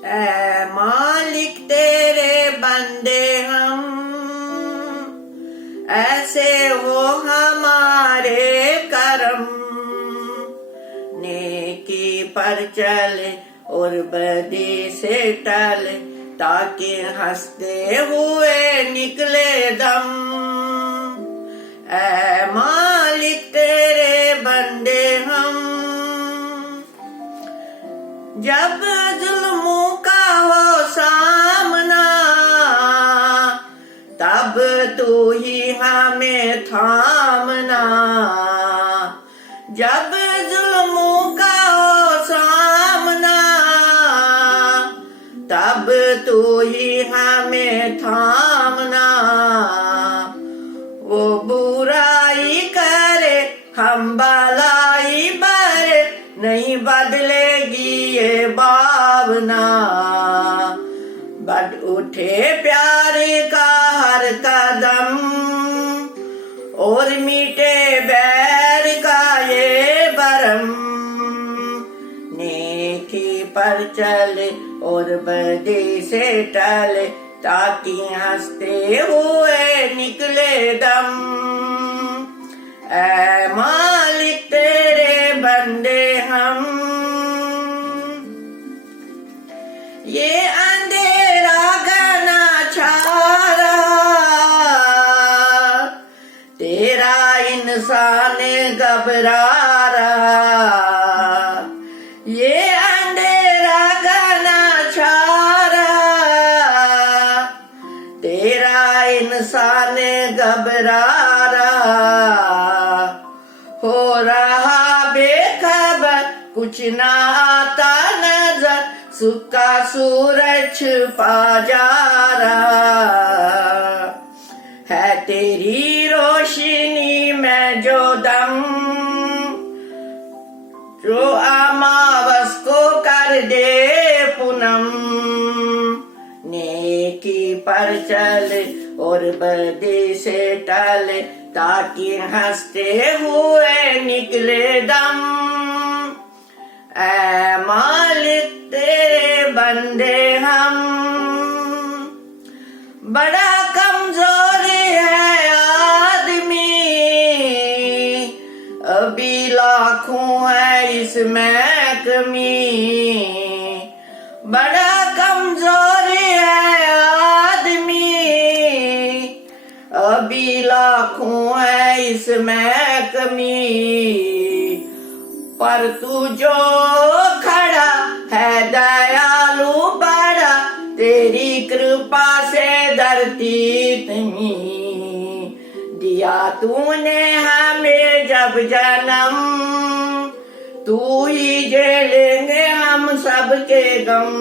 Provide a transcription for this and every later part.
ऐ मालिक तेरे बंदे हम, ऐसे हो हमारे करम। नेकी पर चले और बदी से टले, ताकि हंसते हुए निकले दम। ऐ मालिक तेरे बंदे हम, जब जुल्मों का हो सामना, तब तू ही हमें थामना। जब जुल्मों का हो सामना, तब तू ही हमें थामना। वो बुराई करे हम भलाई बरे, नहीं बदलेगी ये भावना। बढ़ उठे प्यार का हर कदम, और मीठे बैर का ये बरम। नेकी पर चले और बदी से टले, ताकि हंसते हुए निकले दम। ऐ मालिक तेरे बंदे हम, ये अंधेरा घना छारा, तेरा इंसान घबरा रहा। ये अंधेरा घना छारा, तेरा इंसान घबरा रहा। हो रहा बेखबर कुछ ना आता नजर, सुखा सूरज छुपा जा रहा है। तेरी रोशनी में जो दम, जो अमावस को कर दे पूनम। नेकी पर चले और बदी से टले, ताकि हंसते हुए निकले दम। ऐ मालिक तेरे बंदे हम, बड़ा कमजोर है आदमी, अभी लाखों है इसमें कमी। बड़ा कमजोर है आदमी, अभी लाखों है इसमें कमी। पर तू जो खड़ा है दयालु बड़ा, तेरी कृपा से धरती इतनी। दिया तूने हमें जब जन्म, तू ही झेलेंगे हम सबके गम।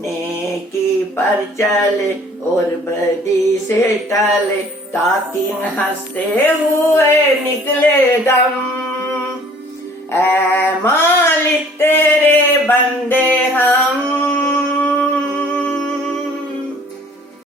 नेकी पर चले और बदी से टले, ताकि हंसते हुए निकले दम।